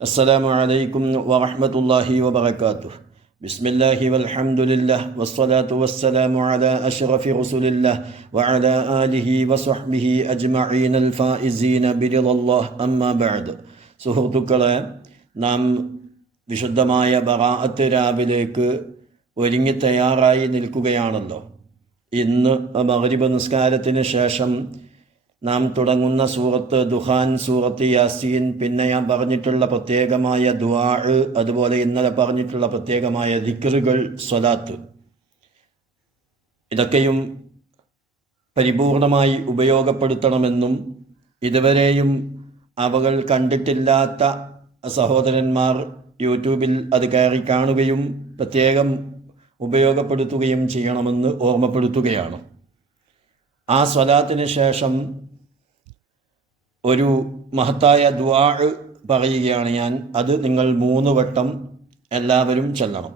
السلام عليكم ورحمة الله وبركاته. بسم الله والحمد لله والصلاة والسلام على أشرف رسول الله وعلى آله وصحبه أجمعين الفائزين برضا الله أما بعد. സുഹൃത്തുക്കളെ, നാം വിശുദ്ധമായ ബറാഅത്ത് രാവിലേക്ക് ഒരുങ്ങി തയ്യാറായി നിൽക്കുകയാണല്ലോ. ഇന്ന് മഗ്രിബ് നിസ്കാരത്തിന് ശേഷം നാം തുടങ്ങുന്ന സൂറത്ത് ദുഹാൻ, സൂറത്ത് യാസീൻ, പിന്നെ ഞാൻ പറഞ്ഞിട്ടുള്ള പ്രത്യേകമായ ദുആ, അതുപോലെ ഇന്നലെ പറഞ്ഞിട്ടുള്ള പ്രത്യേകമായ ദിക്റുകൾ, സ്വലാത്ത്, ഇതൊക്കെയും പരിപൂർണമായി ഉപയോഗപ്പെടുത്തണമെന്നും ഇതുവരെയും അവകൾ കണ്ടിട്ടില്ലാത്ത സഹോദരന്മാർ യൂട്യൂബിൽ അത് കയറി കാണുകയും പ്രത്യേകം ഉപയോഗപ്പെടുത്തുകയും ചെയ്യണമെന്ന് ഓർമ്മപ്പെടുത്തുകയാണ്. ആ സ്വലാത്തിന് ശേഷം ഒരു മഹത്തായ ദുആ പറയുകയാണ് ഞാൻ. അത് നിങ്ങൾ 3 വട്ടം എല്ലാവരും ചൊല്ലണം.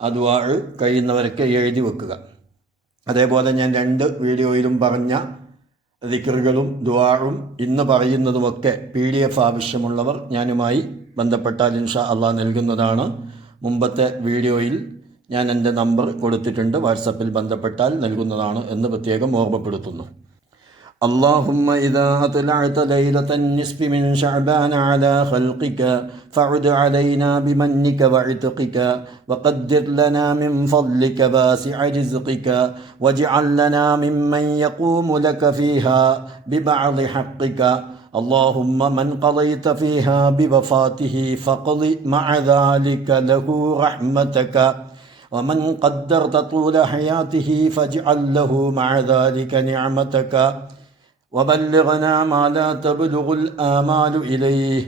ആ ദുആ കഴിയുന്നവരൊക്കെ എഴുതി വെക്കുക. അതേപോലെ ഞാൻ 2 വീഡിയോയിലും പറഞ്ഞ ദിക്റുകളും ദുആഉം ഇന്ന് പറയുന്നതുമൊക്കെ PDF ആവശ്യമുള്ളവർ ഞാനുമായി ബന്ധപ്പെട്ടാൽ ഇൻഷാ അല്ലാഹ് നൽകുന്നതാണ്. മുമ്പത്തെ വീഡിയോയിൽ ഞാൻ എൻ്റെ നമ്പർ കൊടുത്തിട്ടുണ്ട്, വാട്സപ്പിൽ ബന്ധപ്പെട്ടാൽ നൽകുന്നതാണ് എന്ന് പ്രത്യേകം ഓർമ്മപ്പെടുത്തുന്നു. اللهم إذا أطلعت ليلة النصف من شعبان على خلقك فعد علينا بمنك وعتقك وقدر لنا من فضلك واسع رزقك واجعل لنا ممن يقوم لك فيها ببعض حقك. اللهم من قضيت فيها بوفاته فاقض مع ذلك له رحمتك ومن قدرت طول حياته فاجعل له مع ذلك نعمتك وبلغنا ما لا تبلغ الآمال إليه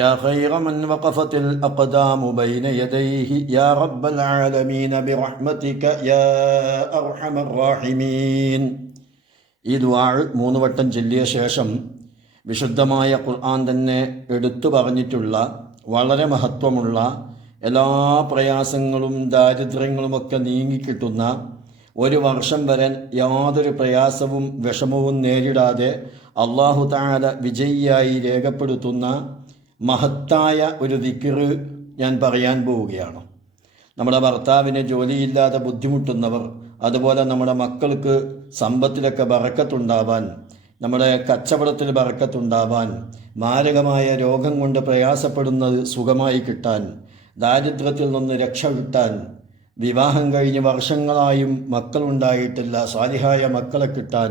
يا خير من وقفت الأقدام بين يديه يا رب العالمين برحمتك يا أرحم الراحمين. ഈ ദുആ 3 വട്ടം ചൊല്ലിയ ശേഷം വിശുദ്ധമായ ഖുർആൻ തന്നെ എടുത്തു പറഞ്ഞിട്ടുള്ള വളരെ മഹത്വമുള്ള എല്ലാ പ്രയാസങ്ങളും ദാരിദ്ര്യങ്ങളുമൊക്കെ നീങ്ങിക്കിട്ടുന്ന, 1 വർഷം വരെ യാതൊരു പ്രയാസവും വിഷമവും നേരിടാതെ അല്ലാഹു തആല വിജയിയായി രേഖപ്പെടുത്തുന്ന മഹത്തായ ഒരു ദിക്റ് ഞാൻ പറയാൻ പോവുകയാണ്. നമ്മുടെ ഭർത്താവിന് ജോലിയില്ലാതെ ബുദ്ധിമുട്ടുന്നവർ, അതുപോലെ നമ്മുടെ മക്കൾക്ക് സമ്പത്തിലൊക്കെ ബറക്കത്തുണ്ടാവാൻ, നമ്മുടെ കച്ചവടത്തിൽ ബറക്കത്തുണ്ടാവാൻ, മാരകമായ രോഗം കൊണ്ട് പ്രയാസപ്പെടുന്നത് സുഖമായി കിട്ടാൻ, ദാരിദ്ര്യത്തിൽ നിന്ന് രക്ഷ കിട്ടാൻ, വിവാഹം കഴിഞ്ഞ് വർഷങ്ങളായും മക്കളുണ്ടായിട്ടില്ല, സാലിഹായ മക്കളെ കിട്ടാൻ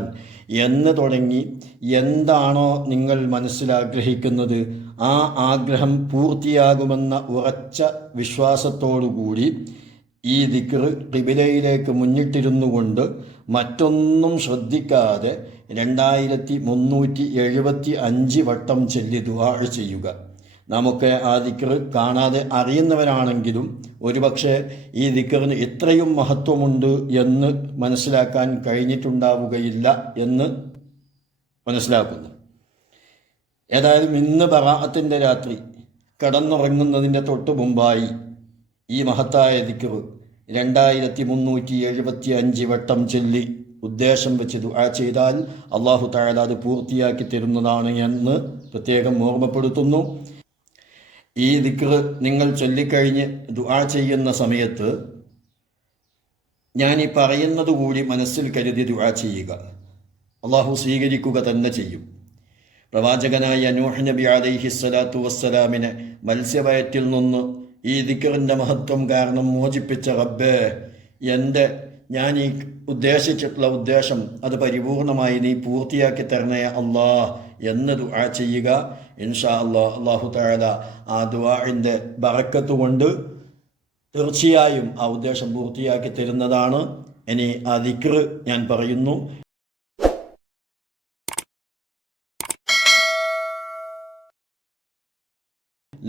എന്ന് തുടങ്ങി എന്താണോ നിങ്ങൾ മനസ്സിലാഗ്രഹിക്കുന്നത് ആ ആഗ്രഹം പൂർത്തിയാകുമെന്ന ഉറച്ച വിശ്വാസത്തോടുകൂടി ഈ ദിക്ർ ഖിബിലയിലേക്ക് മുന്നിട്ടിരുന്നു കൊണ്ട് മറ്റൊന്നും ശ്രദ്ധിക്കാതെ 2375 വട്ടം ചൊല്ലി ദുആ ചെയ്യുക. നമുക്ക് ആ ദിക്ർ കാണാതെ അറിയുന്നവരാണെങ്കിലും ഒരുപക്ഷെ ഈ ദിക്റിന് ഇത്രയും മഹത്വമുണ്ട് എന്ന് മനസ്സിലാക്കാൻ കഴിഞ്ഞിട്ടുണ്ടാവുകയില്ല എന്ന് മനസ്സിലാക്കുന്നു. ഏതായാലും ഇന്ന് ബറാഅത്തിൻ്റെ രാത്രി കിടന്നുറങ്ങുന്നതിൻ്റെ തൊട്ട് മുമ്പായി ഈ മഹത്തായ ദിക്ർ 2375 വട്ടം ചൊല്ലി ഉദ്ദേശം വെച്ച് ദുആ ചെയ്താൽ അല്ലാഹു തആല അത് പൂർത്തിയാക്കി തരുന്നതാണ് എന്ന് പ്രത്യേകം ഓർമ്മപ്പെടുത്തുന്നു. ഈ ദിക്ർ നിങ്ങൾ ചൊല്ലിക്കഴിഞ്ഞ് ദുആ ചെയ്യുന്ന സമയത്ത് ഞാൻ ഈ പറയുന്നത് കൂടി മനസ്സിൽ കരുതി ദുആ ചെയ്യുക. അല്ലാഹു സ്വീകരിക്കുക തന്നെ ചെയ്യും. പ്രവാചകനായ നൂഹ് നബി അലൈഹിസ്സലാത്തു വസ്സലാമിനെ മത്സ്യവയറ്റിൽ നിന്ന് ഈ ദിക്റിൻ്റെ മഹത്വം കാരണം മോചിപ്പിച്ച റബ്ബേ, ഞാൻ ഈ ഉദ്ദേശിച്ചിട്ടുള്ള ഉദ്ദേശം അത് പരിപൂർണമായി നീ പൂർത്തിയാക്കി തരണേ അല്ലാഹ് എന്ന് ദുആ ചെയ്യുക. ഇൻഷാ അല്ലാഹ് അല്ലാഹു തആല ആ ദുആഇൻ്റെ ബറക്കത്ത് കൊണ്ട് തീർച്ചയായും ആ ഉദ്ദേശം പൂർത്തിയാക്കി തരുന്നതാണ്. ഇനി ആ ദിക്ർ ഞാൻ പറയുന്നു.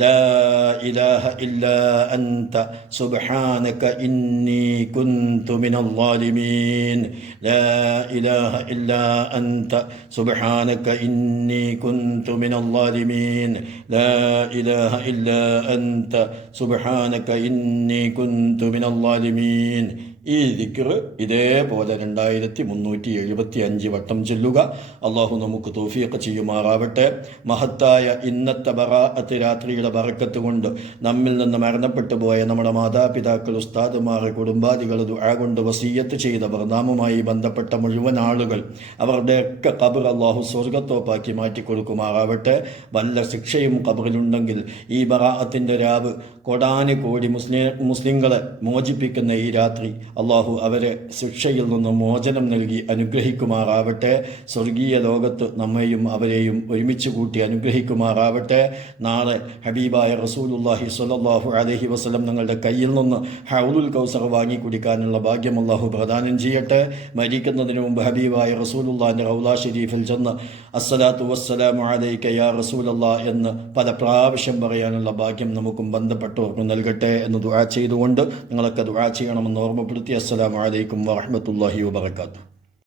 لا إله إلا أنت سبحانك إني كنت من الظالمين. لا إله إلا أنت سبحانك إني كنت من الظالمين. لا إله إلا أنت سبحانك إني كنت من الظالمين. ഈ ദിക്ർ ഇതേപോലെ 2375 വട്ടം ചൊല്ലുക. അള്ളാഹു നമുക്ക് തൗഫീഖ് ചെയ്യുമാറാവട്ടെ. മഹത്തായ ഇന്നത്തെ ബറാഅത്ത് രാത്രിയുടെ ബറക്കത്ത് കൊണ്ട് നമ്മിൽ നിന്ന് മരണപ്പെട്ടു പോയ നമ്മുടെ മാതാപിതാക്കൾ, ഉസ്താദുമാർ, കുടുംബാദികൾ ദുആ കൊണ്ട് വസിയ്യത്ത് ചെയ്തവർ, നാമുമായി ബന്ധപ്പെട്ട മുഴുവൻ ആളുകൾ, അവരുടെയൊക്കെ ഖബർ അള്ളാഹു സ്വർഗത്തോപ്പാക്കി മാറ്റിക്കൊടുക്കുമാറാവട്ടെ. വല്ല ശിക്ഷയും ഖബറിലുണ്ടെങ്കിൽ ഈ ബറാഅത്തിൻ്റെ രാവ് കോടാനുകോടി മുസ്ലിങ്ങളെ മോചിപ്പിക്കുന്ന ഈ രാത്രി അള്ളാഹു അവരെ ശിക്ഷയിൽ നിന്ന് മോചനം നൽകി അനുഗ്രഹിക്കുമാറാവട്ടെ. സ്വർഗീയ ലോകത്ത് നമ്മെയും അവരെയും ഒരുമിച്ച് കൂട്ടി അനുഗ്രഹിക്കുമാറാവട്ടെ. നാളെ ഹബീബായ റസൂലുള്ളാഹി സ്വല്ലല്ലാഹു അലൈഹി വസല്ലം ഞങ്ങളുടെ കയ്യിൽ നിന്ന് ഹൗലുൽ കൗസർ വാങ്ങി കുടിക്കാനുള്ള ഭാഗ്യം അള്ളാഹു പ്രദാനം ചെയ്യട്ടെ. മരിക്കുന്നതിന് മുമ്പ് ഹബീബായ റസൂലുള്ളാഹിൻ്റെ റൗള ഷരീഫിൽ ചെന്ന് അസ്സലാത്തു വസ്സലാമു അലൈക യാ റസൂലല്ലാഹ് എന്ന് പല പ്രാവശ്യം പറയാനുള്ള ഭാഗ്യം നമുക്കും ബന്ധപ്പെട്ടവർക്കും നൽകട്ടെ എന്ന് ദുആ ചെയ്തുകൊണ്ട് നിങ്ങളൊക്കെ ദുആ ചെയ്യണമെന്ന് ഓർമ്മപ്പെടുത്തി. അസ്സലാമു അലൈക്കും വറഹ്മത്തുള്ളാഹി വബറകാതുഹു.